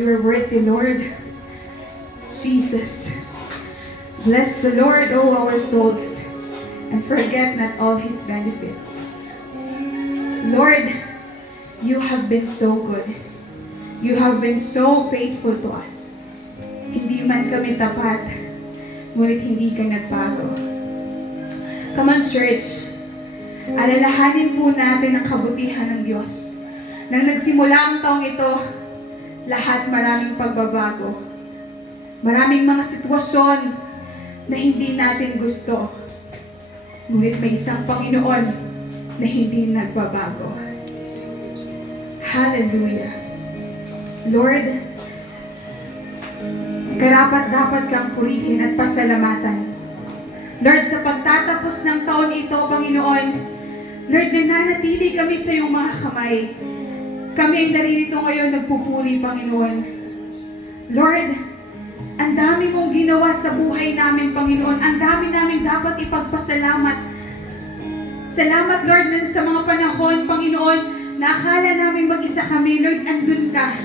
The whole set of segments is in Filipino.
You are worthy, Lord. Jesus. Bless the Lord, O our souls, and forget not all His benefits. Lord, You have been so good. You have been so faithful to us. Hindi man kami tapat, ngunit hindi ka nagbago. Come on, church. Alalahanin po natin ang kabutihan ng Diyos. Nang nagsimula ang taong ito, lahat maraming pagbabago. Maraming mga sitwasyon na hindi natin gusto. Ngunit may isang Panginoon na hindi nagbabago. Hallelujah. Lord, karapat-dapat kang purihin at pasalamatan. Lord, sa pagtatapos ng taon ito, Panginoon, Lord, nananatili kami sa iyong mga kamay. Kami ay naririto ngayon nagpupuri, Panginoon. Lord, ang dami mong ginawa sa buhay namin, Panginoon. Ang dami namin dapat ipagpasalamat. Salamat, Lord, sa mga panahon, Panginoon, na akala namin mag-isa kami. Lord, andun ka.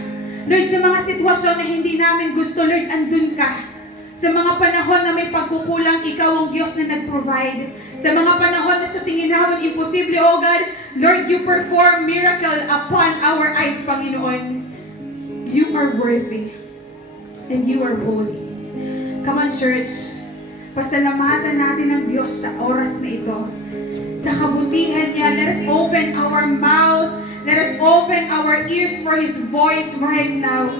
Lord, sa mga sitwasyon na hindi namin gusto, Lord, andun ka. Sa mga panahon na may pagkukulang, Ikaw ang Diyos na nag-provide. Sa mga panahon na sa tingin namin imposible, O God, Lord, You perform miracle upon our eyes, Panginoon. You are worthy. And You are holy. Come on, church. Pasalamatan natin ang Diyos sa oras na ito. Sa kabutihan niya, let us open our mouth. Let us open our ears for His voice right now.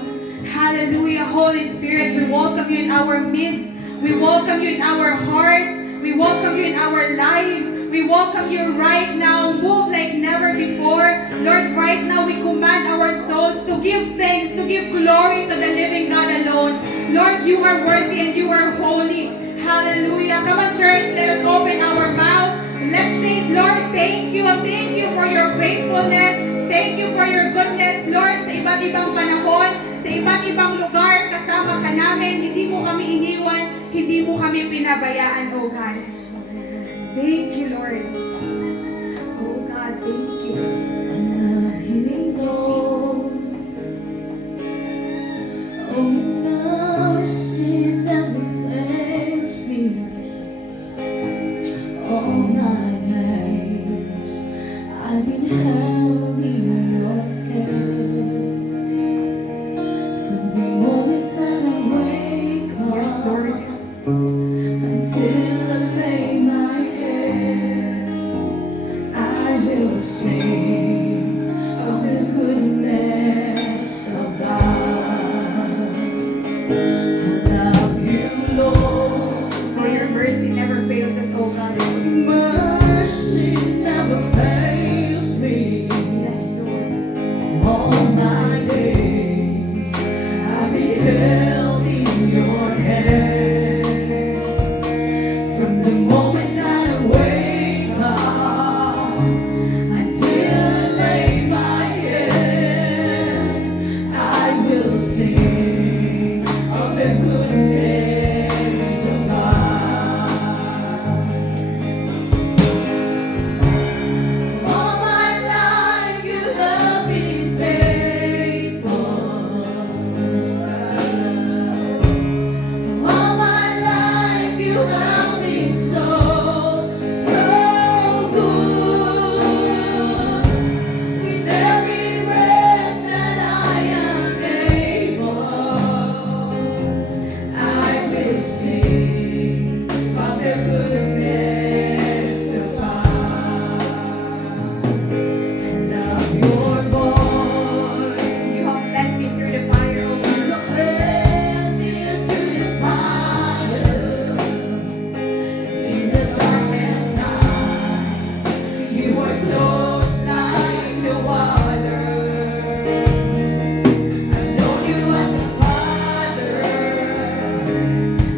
Hallelujah. Holy Spirit, we welcome You in our midst. We welcome You in our hearts. We welcome You in our lives. We welcome You right now. Move like never before. Lord, right now we command our souls to give thanks, to give glory to the living God alone. Lord, You are worthy and You are holy. Hallelujah. Come on, church, let us open our mouth. Let's say, Lord, thank You. Thank You for Your faithfulness. Thank You for Your goodness, Lord, sa iba't ibang panahon, sa iba't ibang lugar, kasama ka namin. Hindi Mo kami iniwan, hindi Mo kami pinabayaan, O God. Thank You, Lord. Oh God, thank You. Thank You, Jesus. Oh, mercy never fails me. All my days I've been held in Your hand. From the moment that I wake up, Yes, Lord. until I lay my head, I will sing of the goodness of God. I love You, Lord. For Your mercy never fails us, O God. Mercy never fails me. Yes, Lord. All my days I've been held in Your hand. From the moment that I wake up until I lay my head, I will sing of the goodness of God. All my life You have been faithful. All my life You have been so, so good. With every breath that I am able, I will sing of the goodness of God. I love Your voice. You have led me through the fire, O God. You led me through the fire. In the darkest night, You were close like no other. I've known You as a father.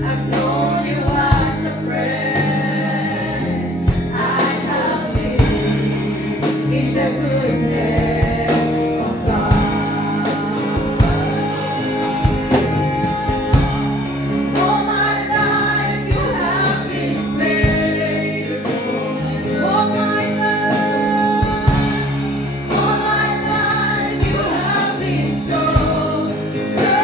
I've known You as a friend. I have lived in the goodness of God. All my life You have been faithful. All my life You have been so, so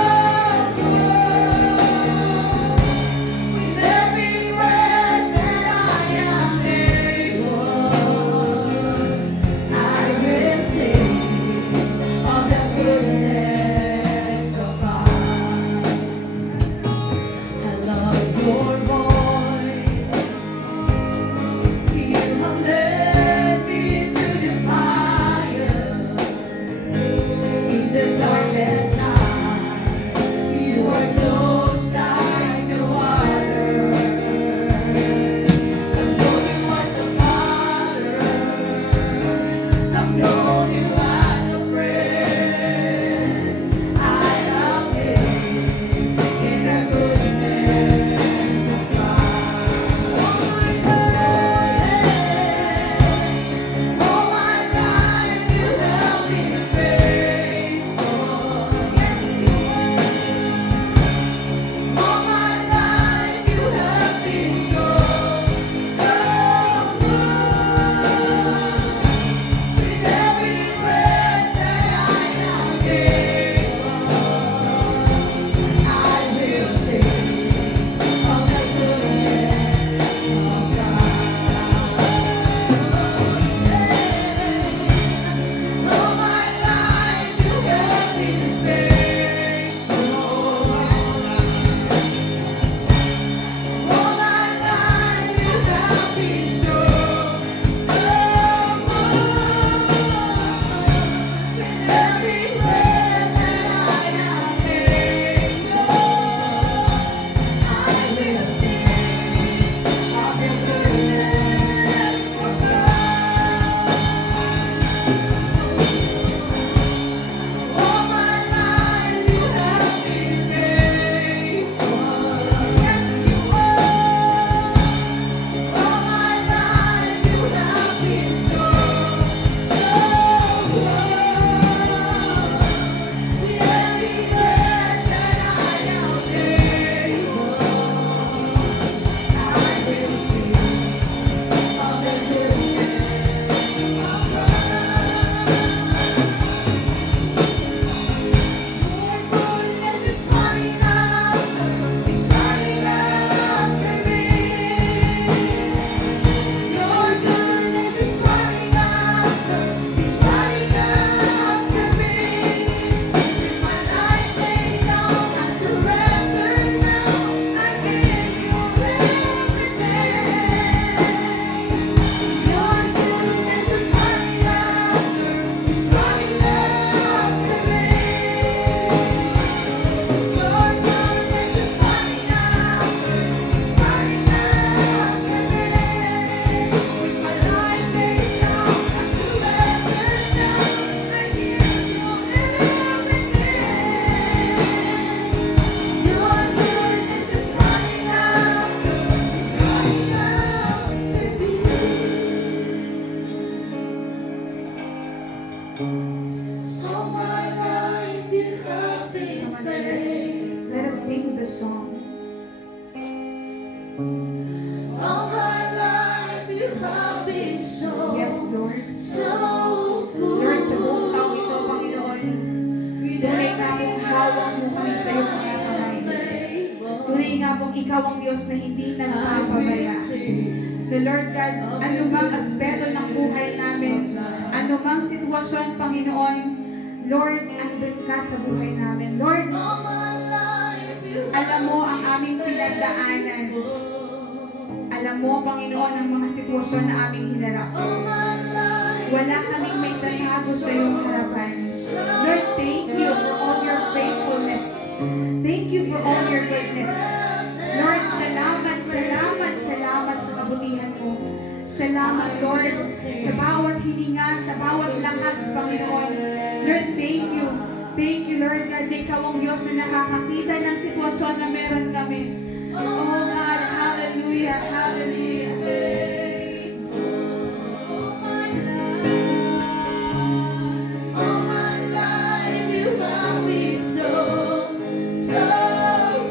All my life you have been Come on, church. faithful. Let us sing the song. All my life you have been so, Yes, Lord. so good. Lord, sa buong taong ito, Panginoon, tunay nga pong hawak mo kami sa iyong mga kamay. Tunay nga pong ikaw ang Diyos na hindi nagpapabaya. The Lord God, anumang aspeto ng buhay namin, anumang sitwasyon, Panginoon, Lord, andun ka sa buhay namin. Lord, All my life you alam mo ang aming pinagdaanan. Alam mo, Panginoon, ang mga sitwasyon na aming hinarap. all my life. Wala kaming may tatago sa iyong harapan. Lord, thank you for all your faithfulness. Thank you for all your goodness. Lord, salamat, salamat, salamat sa kabutihan mo. Salamat, Lord, sa bawat hininga, sa bawat lakas, Panginoon. Lord, thank you. Thank you, Lord God, na ikaw ang Diyos na nakakakita ng sitwasyon na meron kami. Oh God, hallelujah, hallelujah. All my life you have been so, so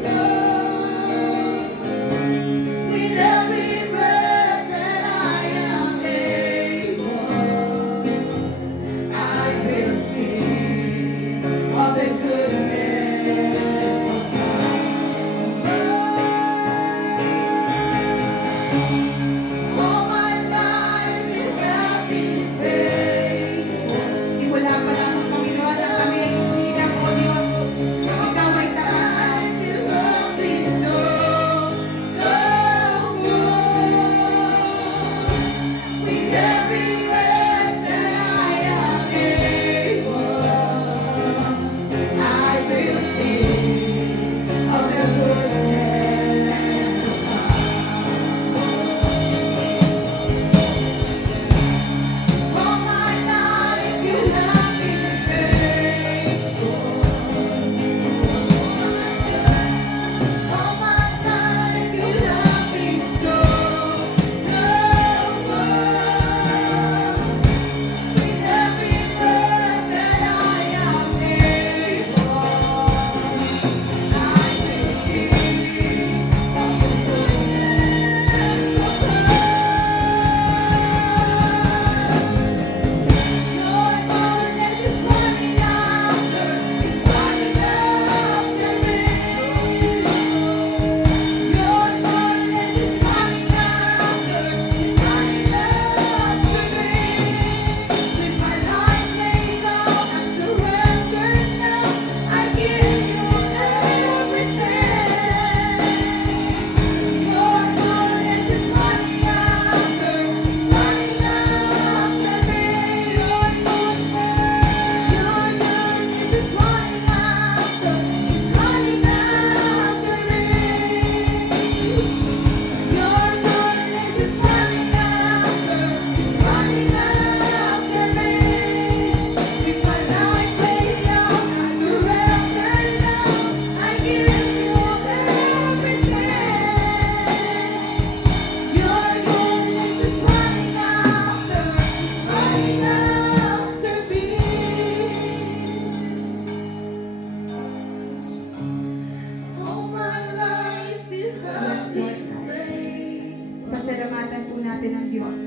good. With every breath that I am able, I will sing of the goodness of God. All my life you have been faithful. Simula pa lang, Panginoon, ang kami ay isilang, O Diyos. Ikaw ay tapat. You have been so, so good. With every breath that I am able, I will sing of the goodness of God. All my life you have been faithful. All my life you have been so, so good. With every breath that I am able, I will sing of the goodness of God. Your goodness is running after, it's running after me. Your goodness is running after, it's running after me. With my life laid down, I'm surrendered now. I give you everything. Your goodness is running after, it's running after me. Your goodness is running after, it's running after me. Your goodness is running after, it's running after me. With my life laid down, I surrender now. I give you everything. Your goodness is running after, it's running after me. All my life you have been faithful. Pasalamatan po natin ang Diyos.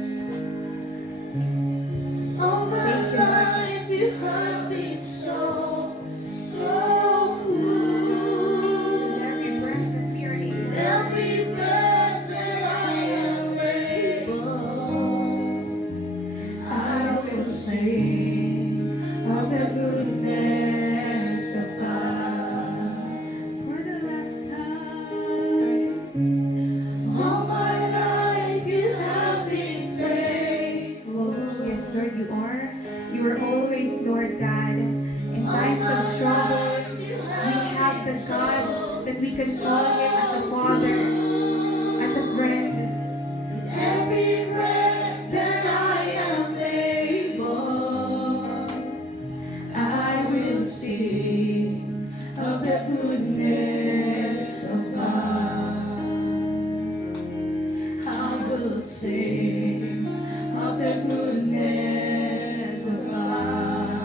All my Thank you, Lord. life you have been so, so good. Every breath that we are able. Every breath that I am able, I will sing of the goodness of God. For the last time. All my life you have been faithful. Yes, Lord, you are. You are always, Lord God. In times of trouble, we have the God that we can call Him as a Father, as a friend. Every breath that I am able, I will sing of the goodness of God. I will sing of the goodness of God.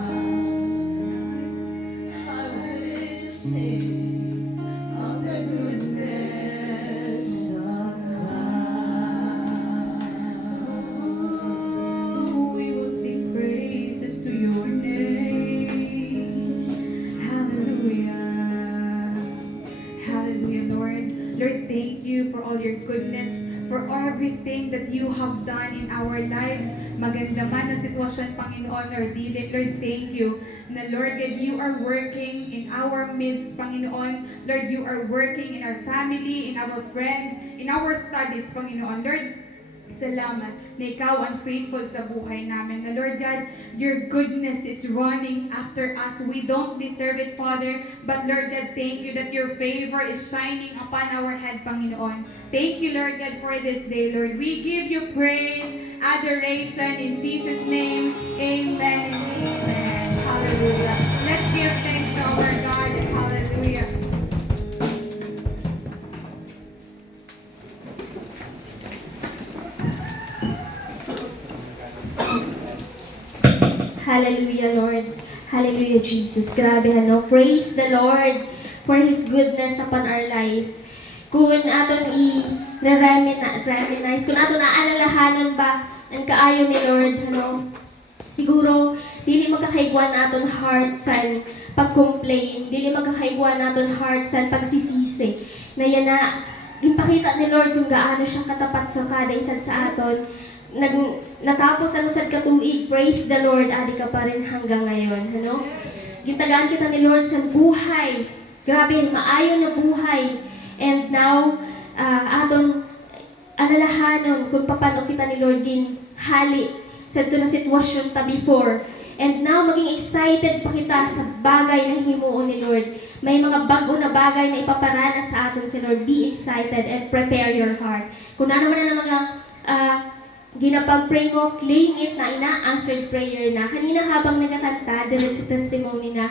everything that you have done in our lives. Maganda man ang sitwasyon, Panginoon, or dili. Lord, thank you. Na Lord God, you are working in our midst, Panginoon. Lord, you are working in our family, in our friends, in our studies, Panginoon. Lord, salamat na ikaw ang faithful sa buhay namin. Na Lord God, your goodness is running after us. We don't deserve it, Father. But Lord God, thank you that your favor is shining upon our head, Panginoon. Thank you, Lord God, for this day, Lord. We give you praise, adoration in Jesus' name. Amen and amen. Hallelujah. Let's give thanks to our God. Hallelujah. Hallelujah, Lord. Hallelujah, Jesus. Grabe, ano? Praise the Lord for His goodness upon our life. Kung aton i-reminisce, kung aton naalalahanan ba ang kaayo ni Lord, ano? Siguro, dili magkakaigwan naton heart sa pag-complain, dili magkakaigwan naton heart sa pagsisisi. Na yan na, ipakita ni Lord kung gaano siya katapat sa kada isa sa aton. Natapos ano sad katuig, praise the Lord, adi ka pa rin hanggang ngayon, ano? Gitagaan kita ni Lord sa buhay. Grabe, maayo na buhay. And now, aton alalahanon kung paano kita ni Lord ginhali sa ito na sitwasyon ta before. And now, maging excited pa kita sa bagay na himuon ni Lord. May mga bago na bagay na ipaparana sa aton si Lord. Be excited and prepare your heart. Kung ano man ang mga ginapag-pray mo, claim it na ina-answered prayer na. Kanina habang nagkakanta, diretso testimony na.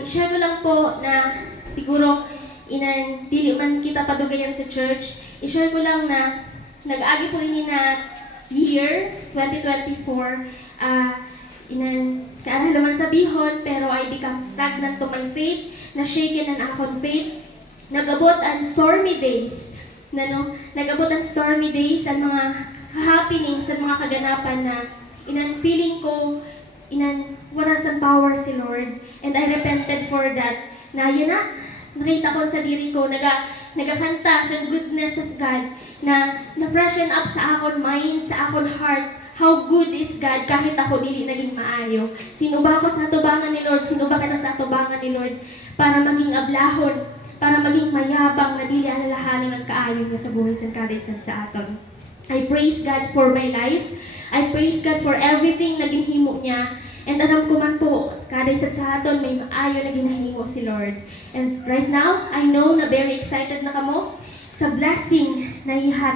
I-share ko lang po na siguro dili man kita padugayan sa church. I-share ko lang na nag-agi po ini na year 2024. Kaaral naman sa bihon, pero I become stagnant to my faith, na shaken ang akong faith. Nag-abot ang stormy days. Nag-abot ang stormy days, ang mga happenings at mga kaganapan na feeling ko wala sa power si Lord, and I repented for that. Na yun na, nakita ko sa diri ko, nagakanta sa goodness of God, na freshen up sa akon mind, sa akon heart, how good is God kahit ako dili naging maayo. Sino ba ako sa atubangan ni Lord? Sino ba kita sa atubangan ni Lord? Para maging ablahon, para maging mayabang na dili alalahanan ng kaayo niya sa buhay sa kadaysan sa aton. I praise God for my life. I praise God for everything na ginhimo niya. And alam ko man po, kada isa sa aton may maayo na ginahimo si Lord. And right now, I know na very excited na kamo sa blessing na